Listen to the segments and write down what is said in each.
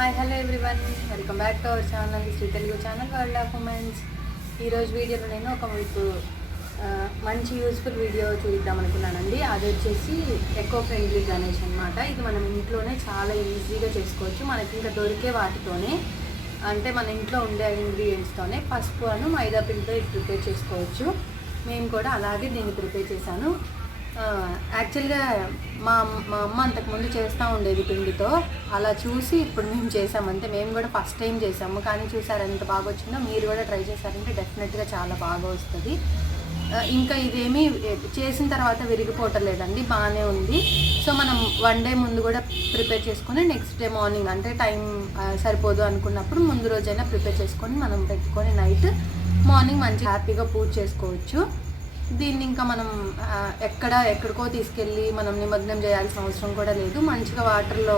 Hi hello everyone, welcome back to our channel Shri Telugu channel world of women's. ఈరోజు వీడియోలో నేను ఒక మీకు మంచి యూస్ఫుల్ వీడియో చూద్దాం అనుకున్నానండి. అది వచ్చేసి ఎకో ఫ్రెండ్లీ గణేష్ అనమాట. ఇది మనం ఇంట్లోనే చాలా ఈజీగా చేసుకోవచ్చు. మనకి ఇంకా దొరికే వాటితోనే, అంటే మన ఇంట్లో ఉండే ఇంగ్రీడియంట్స్తోనే పసుపు అను మైదా పిండితో ఇది ప్రిపేర్ చేసుకోవచ్చు. మేము కూడా అలాగే దీన్ని ప్రిపేర్ చేశాను. యాక్చువల్గా మా అమ్మ అంతకుముందు చేస్తూ ఉండేది పిండితో, అలా చూసి ఇప్పుడు మేము చేసామంటే మేము కూడా ఫస్ట్ టైం చేసాము. కానీ చూసారు ఎంత బాగా వచ్చిందో. మీరు కూడా ట్రై చేశారంటే డెఫినెట్గా చాలా బాగా వస్తుంది. ఇంకా ఇదేమీ చేసిన తర్వాత విరిగిపోవటం లేదండి, బాగానే ఉంది. సో మనం వన్ డే ముందు కూడా ప్రిపేర్ చేసుకొని నెక్స్ట్ డే మార్నింగ్, అంటే టైం సరిపోదు అనుకున్నప్పుడు ముందు రోజైనా ప్రిపేర్ చేసుకొని మనం పెట్టుకొని నైట్ మార్నింగ్ మంచిగా హ్యాపీగా పూజ చేసుకోవచ్చు. దీన్ని ఇంకా మనం ఎక్కడికో తీసుకెళ్ళి మనం నిమగ్నం చేయాల్సిన అవసరం కూడా లేదు. మంచిగా వాటర్లో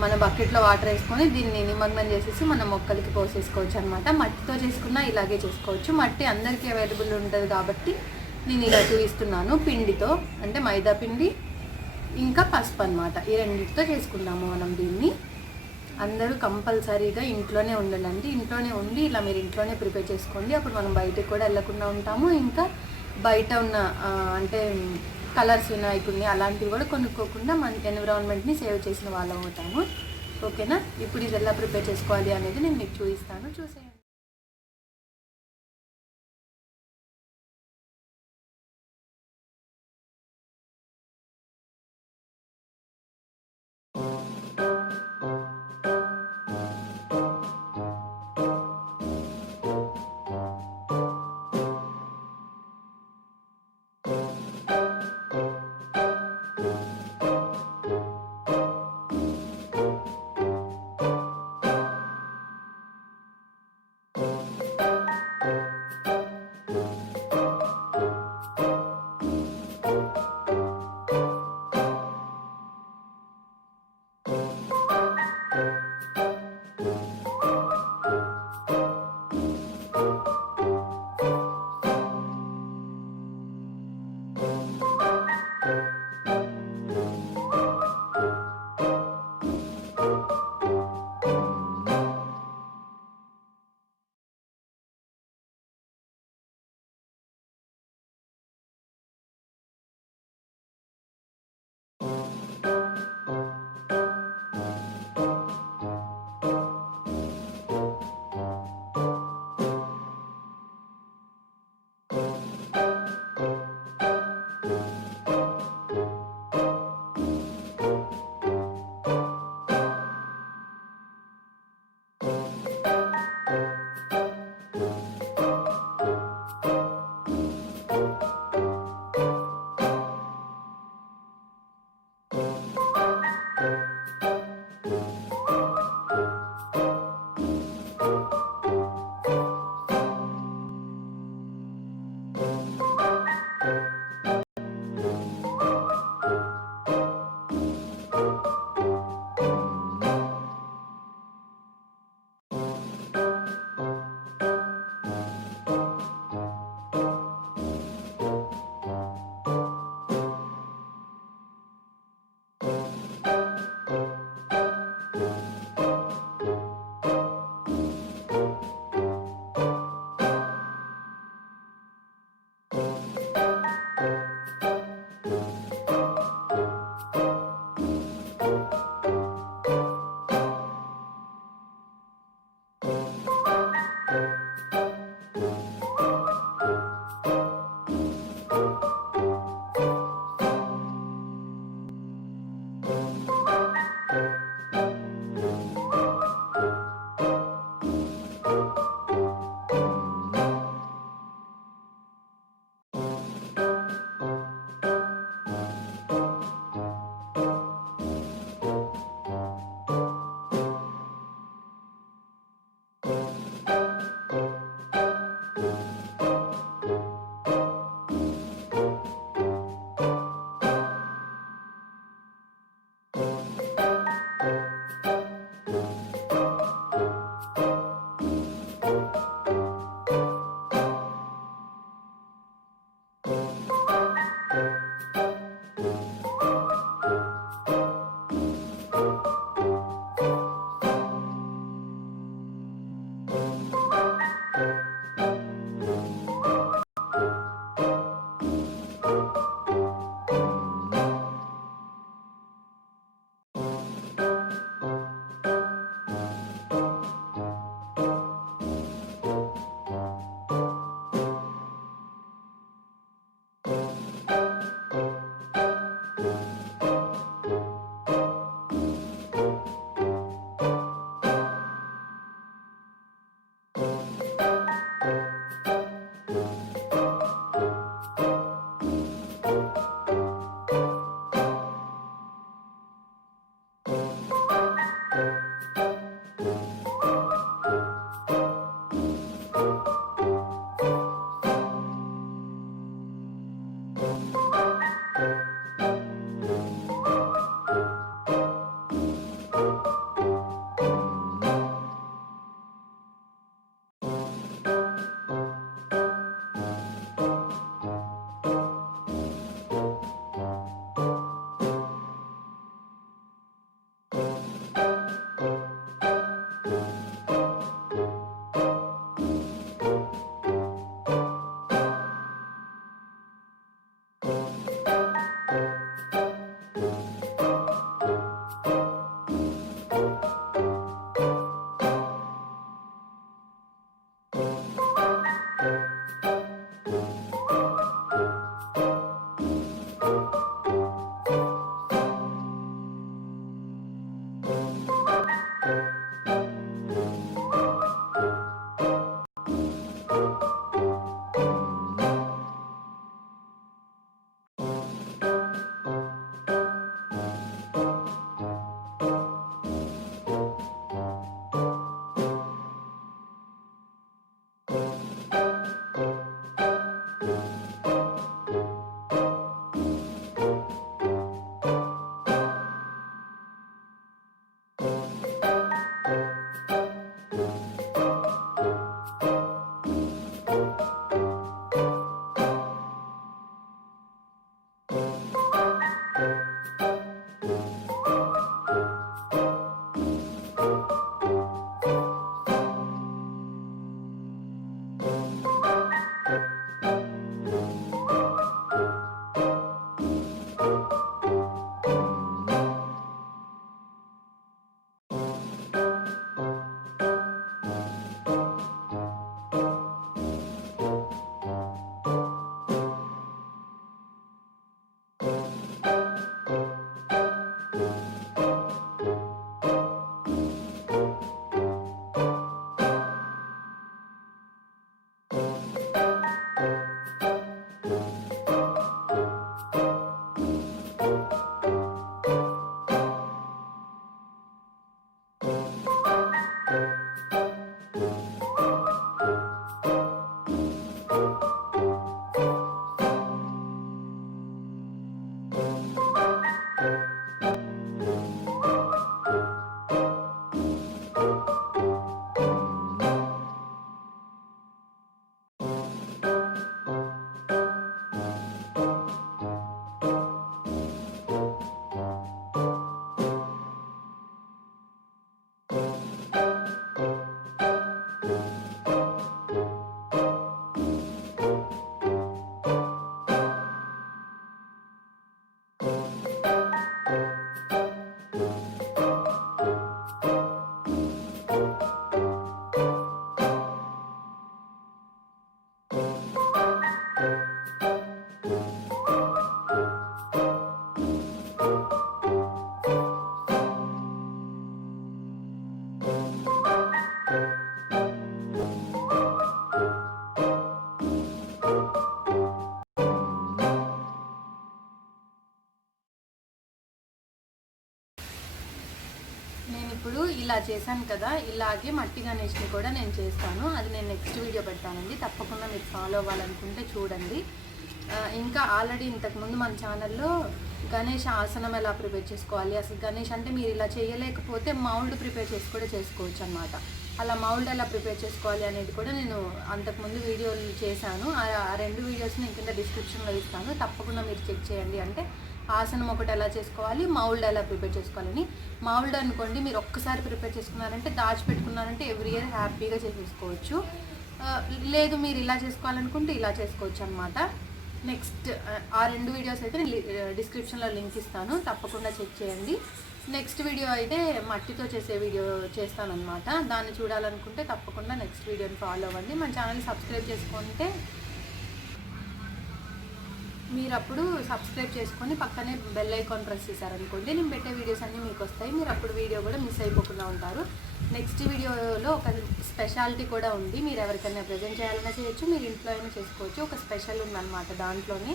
మన బకెట్లో వాటర్ వేసుకొని దీన్ని నిమగ్నం చేసేసి మనం మొక్కలకి పోసేసుకోవచ్చు అనమాట. మట్టితో చేసుకున్నా ఇలాగే చేసుకోవచ్చు. మట్టి అందరికీ అవైలబుల్ ఉంటుంది కాబట్టి నేను ఇలా చూపిస్తున్నాను. పిండితో అంటే మైదా పిండి ఇంకా పసుపు అనమాట, ఈ రెండింటితో చేసుకున్నాము మనం దీన్ని. అందరూ కంపల్సరీగా ఇంట్లోనే ఉండాలండి. ఇంట్లోనే ఉండి ఇలా మీరు ఇంట్లోనే ప్రిపేర్ చేసుకోండి. అప్పుడు మనం బయటకు కూడా వెళ్ళకుండా ఉంటాము. ఇంకా బయట ఉన్న అంటే కలర్స్ వినాయకుడిని అలాంటివి కూడా కొనుక్కోకుండా మన ఎన్విరాన్మెంట్ని సేవ్ చేసిన వాళ్ళం అవుతాము. ఓకేనా? ఇప్పుడు ఇది ఎలా ప్రిపేర్ చేసుకోవాలి అనేది నేను మీకు చూపిస్తాను, చూసేయండి. నేను ఇప్పుడు ఇలా చేశాను కదా, ఇలాగే మట్టి గణేష్ని కూడా నేను చేస్తాను. అది నేను నెక్స్ట్ వీడియో పెడతానండి, తప్పకుండా మీరు ఫాలో అవ్వాలనుకుంటే చూడండి. ఇంకా ఆల్రెడీ ఇంతకుముందు మన ఛానల్లో గణేష్ ఆసనం ఎలా ప్రిపేర్ చేసుకోవాలి, అసలు గణేష్ అంటే మీరు ఇలా చేయలేకపోతే మౌల్డ్ ప్రిపేర్ చేసి కూడా చేసుకోవచ్చు అనమాట. అలా మౌల్డ్ ఎలా ప్రిపేర్ చేసుకోవాలి అనేది కూడా నేను అంతకుముందు వీడియోలు చేశాను. ఆ 2 వీడియోస్ నేను కింద డిస్క్రిప్షన్లో ఇస్తాను, తప్పకుండా మీరు చెక్ చేయండి. అంటే ఆసనం ఒకటి ఎలా చేసుకోవాలి, మౌల్డ్ ఎలా ప్రిపేర్ చేసుకోవాలని. మౌల్డ్ అనుకోండి, మీరు ఒక్కసారి ప్రిపేర్ చేసుకున్నారంటే, దాచిపెట్టుకున్నారంటే ఎవ్రీ ఇయర్ హ్యాపీగా చేసేసుకోవచ్చు. లేదు మీరు ఇలా చేసుకోవాలనుకుంటే ఇలా చేసుకోవచ్చు అనమాట. నెక్స్ట్ ఆ 2 వీడియోస్ అయితే నేను డిస్క్రిప్షన్లో లింక్ ఇస్తాను, తప్పకుండా చెక్ చేయండి. నెక్స్ట్ వీడియో అయితే మట్టితో చేసే వీడియో చేస్తానన్నమాట. దాన్ని చూడాలనుకుంటే తప్పకుండా నెక్స్ట్ వీడియోని ఫాలో అవ్వండి. మన ఛానల్ సబ్స్క్రైబ్ చేసుకుంటే మీరు అప్పుడు సబ్స్క్రైబ్ చేసుకొని పక్కనే బెల్ ఐకాన్ ప్రెస్ చేశారనుకోండి, నేను పెట్టే వీడియోస్ అన్నీ మీకు వస్తాయి. మీరు అప్పుడు వీడియో కూడా మిస్ అయిపోకుండా ఉంటారు. నెక్స్ట్ వీడియోలో ఒక స్పెషాలిటీ కూడా ఉంది, మీరు ఎవరికైనా ప్రజెంట్ చేయాలన్నా చేయొచ్చు, మీరు ఇంట్లో అయినా చేసుకోవచ్చు. ఒక స్పెషల్ ఉందన్నమాట దాంట్లోనే,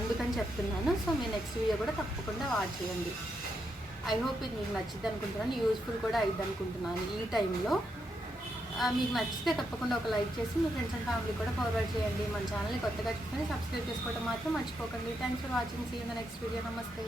అందుకని చెప్తున్నాను. సో మీ నెక్స్ట్ వీడియో కూడా తప్పకుండా వాచ్ చేయండి. ఐ హోప్ ఇది మీకు నచ్చిద్ది అనుకుంటున్నాను, యూజ్ఫుల్ కూడా అయ్యిద్ది అనుకుంటున్నాను. ఈ టైంలో మీకు నచ్చితే తప్పకుండా ఒక లైక్ చేసి మీ ఫ్రెండ్స్ అండ్ ఫ్యామిలీ కూడా ఫార్వర్డ్ చేయండి. మన ఛానల్ని కొత్తగా చూసుకొని సబ్స్క్రైబ్ చేసుకోవడం మాత్రం మర్చిపోకండి. Thanks for watching. See you in the next video. నమస్తే.